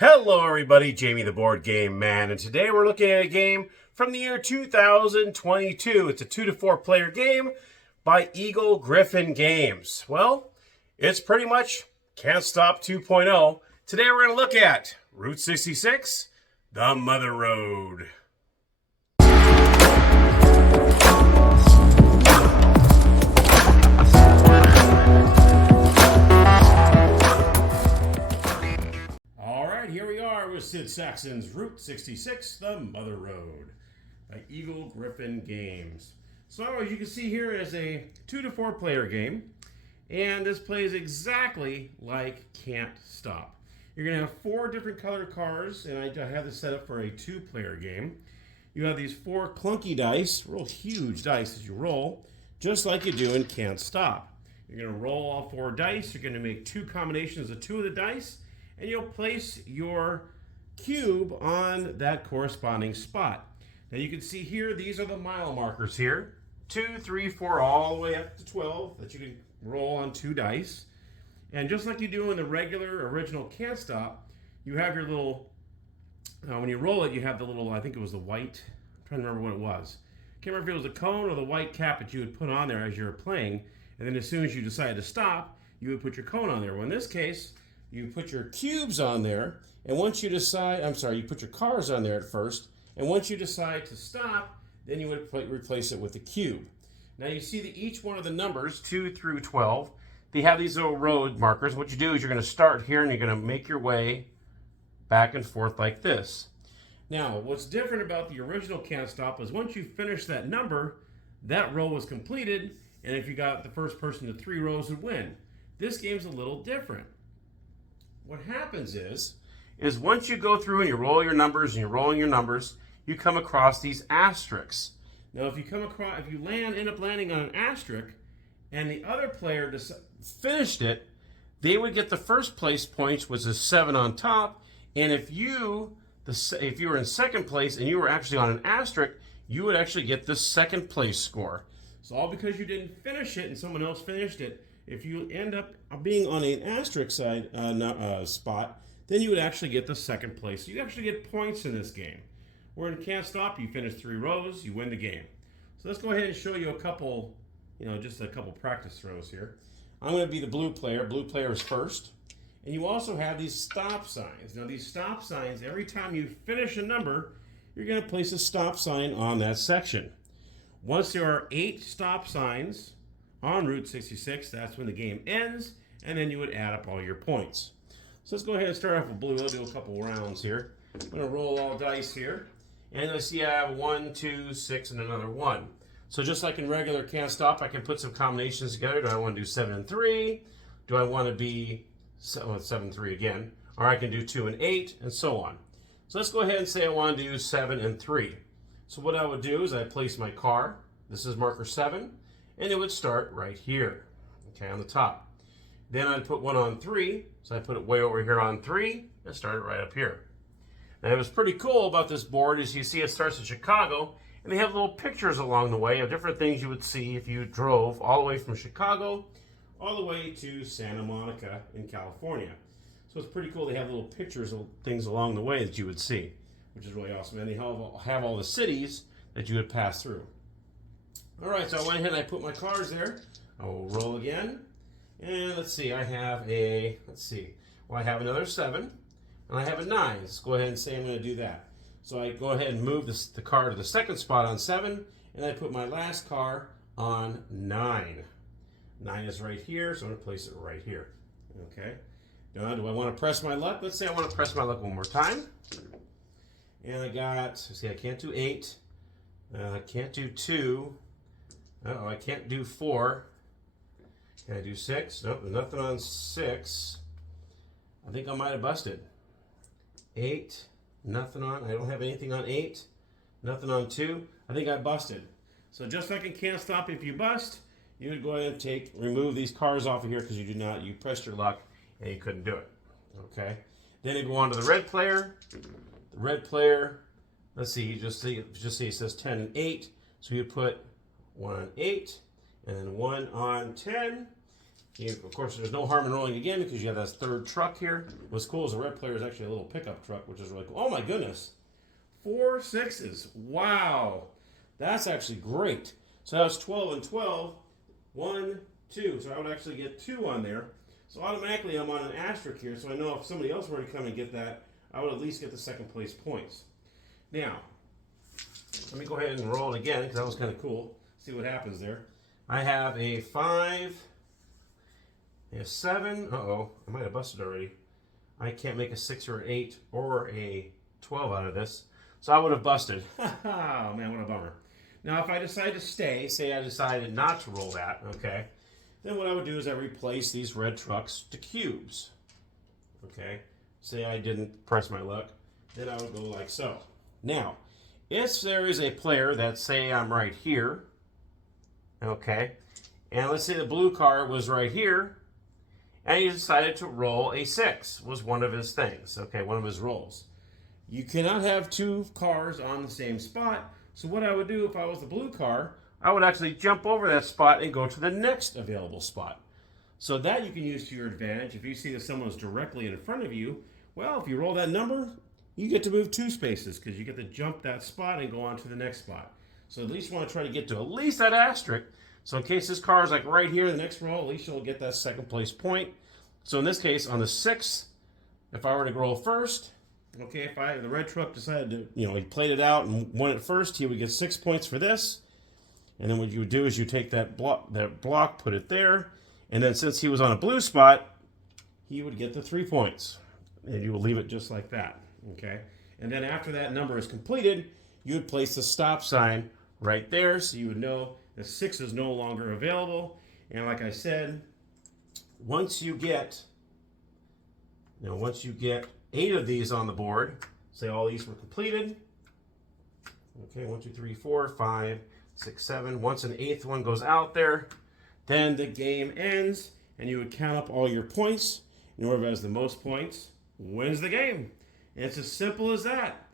Hello everybody, Jamie the Board Game Man, and today we're looking at a game from the year 2022. It's a 2 to 4 player game by Eagle-Gryphon Games. Well, it's pretty much Can't Stop 2.0. Today we're going to look at Route 66, the Mother Road. Here we are with Sid Sackson's Route 66, the Mother Road by Eagle-Gryphon Games. So as you can see here, it is a 2 to 4 player game, and this plays exactly like Can't Stop. You're going to have 4 different colored cards, and I have this set up for a 2-player game. You have these 4 clunky dice, real huge dice as you roll, just like you do in Can't Stop. You're going to roll all 4 dice. You're going to make 2 combinations of 2 of the dice, and you'll place your cube on that corresponding spot. Now you can see here, these are the mile markers here. 2, 3, 4, all the way up to 12 that you can roll on 2 dice. And just like you do in the regular original Can't Stop, you have your little, when you roll it, you have the little, I think it was the white, I'm trying to remember what it was. Can't remember if it was a cone or the white cap that you would put on there as you were playing. And then as soon as you decided to stop, you would put your cone on there. Well, in this case, you put your cubes on there, and once you decide, you put your cars on there at first, and once you decide to stop, then you would replace it with a cube. Now you see that each one of the numbers, 2 through 12, they have these little road markers. What you do is you're going to start here, and you're going to make your way back and forth like this. Now, what's different about the original Can't Stop is once you finish that number, that row was completed, and if you got the first person to 3 rows would win. This game's a little different. What happens is once you go through and you roll your numbers and you're rolling your numbers, you come across these asterisks. Now, if you end up landing on an asterisk, and the other player finished it, they would get the first place points, which is 7 on top. And if you were in second place and you were actually on an asterisk, you would actually get the second place score. So all because you didn't finish it and someone else finished it. If you end up being on an asterisk side spot, then you would actually get the second place. So you actually get points in this game. Where in Can't Stop, you finish 3 rows, you win the game. So let's go ahead and show you a couple, just a couple practice throws here. I'm going to be the blue player. Blue player is first. And you also have these stop signs. Now these stop signs, every time you finish a number, you're going to place a stop sign on that section. Once there are 8 stop signs on Route 66, that's when the game ends, and then you would add up all your points. So let's go ahead and start off with blue. I'll do a couple rounds here. I'm going to roll all dice here, and I see I have 1, 2, 6, and another 1. So just like in regular Can't Stop, I can put some combinations together. Do I want to do 7 and 3? Do I want to be 7, 3 again? Or I can do 2 and 8, and so on. So let's go ahead and say I want to do 7 and 3. So what I would do is I place my car. This is marker 7. And it would start right here, okay, on the top. Then I'd put 1 on 3, so I put it way over here on 3, and started right up here. Now, what's pretty cool about this board is you see it starts in Chicago, and they have little pictures along the way of different things you would see if you drove all the way from Chicago all the way to Santa Monica in California. So it's pretty cool. They have little pictures of things along the way that you would see, which is really awesome. And they have all the cities that you would pass through. All right, so I went ahead and I put my cars there. I will roll again. And let's see, I have I have another 7, and I have a 9. Let's go ahead and say I'm going to do that. So I go ahead and move the car to the second spot on 7, and I put my last car on 9. 9 is right here, so I'm going to place it right here. Okay. Now, do I want to press my luck? Let's say I want to press my luck one more time. And I can't do 8. I can't do 2. I can't do 4. Can I do 6? Nope, nothing on 6. I think I might have busted. 8, nothing on. I don't have anything on 8. Nothing on 2. I think I busted. So just like in Can't Stop, if you bust, you would go ahead and remove these cars off of here because you pressed your luck and you couldn't do it. Okay. Then you go on to the red player. The red player, let's see, just see it says 10 and 8. So you put 1 on 8, and then 1 on 10, Of course, there's no harm in rolling again because you have that third truck here. What's cool is the red player is actually a little pickup truck, which is really cool. Oh my goodness. 4 6s. Wow. That's actually great. So that was 12 and 12. 1, 2. So I would actually get 2 on there. So automatically I'm on an asterisk here. So I know if somebody else were to come and get that, I would at least get the second place points. Now, let me go ahead and roll it again because that was kind of cool. See what happens there. I have a 5, a 7. Uh-oh, I might have busted already. I can't make a 6 or an 8 or a 12 out of this. So I would have busted. Oh man, what a bummer. Now if I decide to stay, say I decided not to roll that, okay, then what I would do is I replace these red trucks to cubes. Okay, say I didn't press my luck, then I would go like so. Now, if there is a player that, say I'm right here, okay, and let's say the blue card was right here, and he decided to roll a 6, was one of his things, okay, one of his rolls. You cannot have 2 cars on the same spot, so what I would do if I was the blue car, I would actually jump over that spot and go to the next available spot. So that you can use to your advantage. If you see that someone is directly in front of you, well, if you roll that number, you get to move 2 spaces because you get to jump that spot and go on to the next spot. So at least you want to try to get to at least that asterisk. So in case this car is like right here, the next roll, at least you'll get that second place point. So in this case, on the 6th, if I were to roll first, okay, if the red truck decided to, he played it out and won it first, he would get 6 points for this. And then what you would do is you take that block, put it there, and then since he was on a blue spot, he would get the 3 points. And you will leave it just like that, okay? And then after that number is completed, you would place the stop sign right there so you would know the 6 is no longer available. And like I said, once you get 8 of these on the board, say all these were completed. Okay, 1, 2, 3, 4, 5, 6, 7. Once an 8th one goes out there, then the game ends, and you would count up all your points. And whoever has the most points wins the game. And it's as simple as that.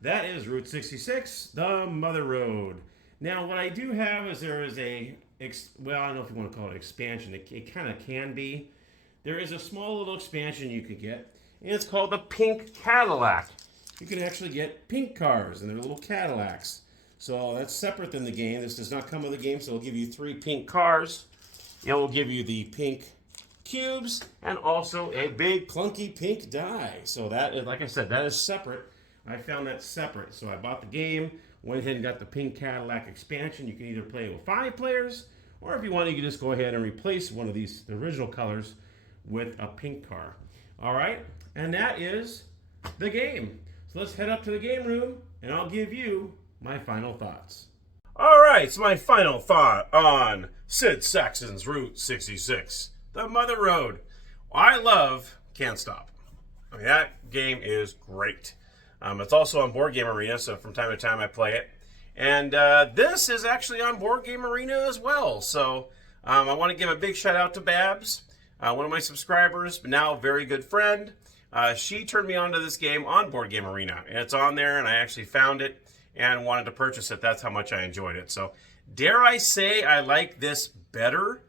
That is Route 66, the Mother Road. Now, what I do have is there is I don't know if you want to call it expansion. It kind of can be. There is a small little expansion you could get, and it's called the Pink Cadillac. You can actually get pink cars, and they're little Cadillacs. So that's separate than the game. This does not come with the game, so it'll give you 3 pink cars. It will give you the pink cubes and also a big clunky pink die. So that is, like I said, that is separate. I found that separate. So I bought the game, went ahead and got the Pink Cadillac expansion. You can either play with 5 players, or if you want, you can just go ahead and replace one of these, the original colors, with a pink car. All right, and that is the game. So let's head up to the game room, and I'll give you my final thoughts. All right, so my final thought on Sid Saxon's Route 66, the Mother Road. I love Can't Stop. I mean, that game is great. It's also on Board Game Arena, so from time to time I play it. And this is actually on Board Game Arena as well. So I want to give a big shout out to Babs, one of my subscribers, but now a very good friend. She turned me on to this game on Board Game Arena. And it's on there, and I actually found it and wanted to purchase it. That's how much I enjoyed it. So dare I say I like this better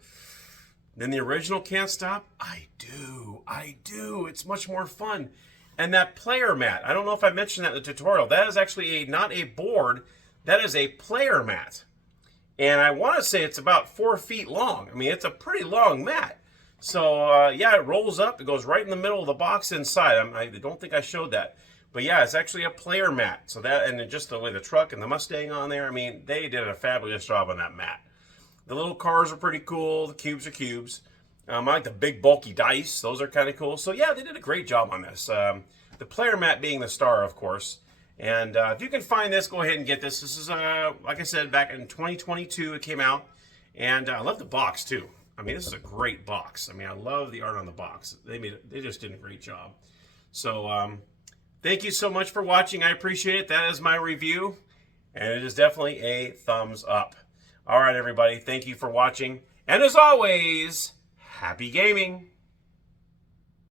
than the original Can't Stop? I do. It's much more fun. And that player mat, I don't know if I mentioned that in the tutorial. That is actually not a board. That is a player mat. And I want to say it's about 4 feet long. I mean, it's a pretty long mat. So, yeah, it rolls up. It goes right in the middle of the box inside. I don't think I showed that. But, yeah, it's actually a player mat. So that, and just the way the truck and the Mustang on there, I mean, they did a fabulous job on that mat. The little cars are pretty cool. The cubes are cubes. I like the big bulky dice. Those are kind of cool. So, yeah, they did a great job on this. The player mat being the star, of course. And if you can find this, go ahead and get this. This is, like I said, back in 2022 it came out. And I love the box, too. I mean, this is a great box. I mean, I love the art on the box. They just did a great job. So, thank you so much for watching. I appreciate it. That is my review. And it is definitely a thumbs up. All right, everybody. Thank you for watching. And as always, happy gaming.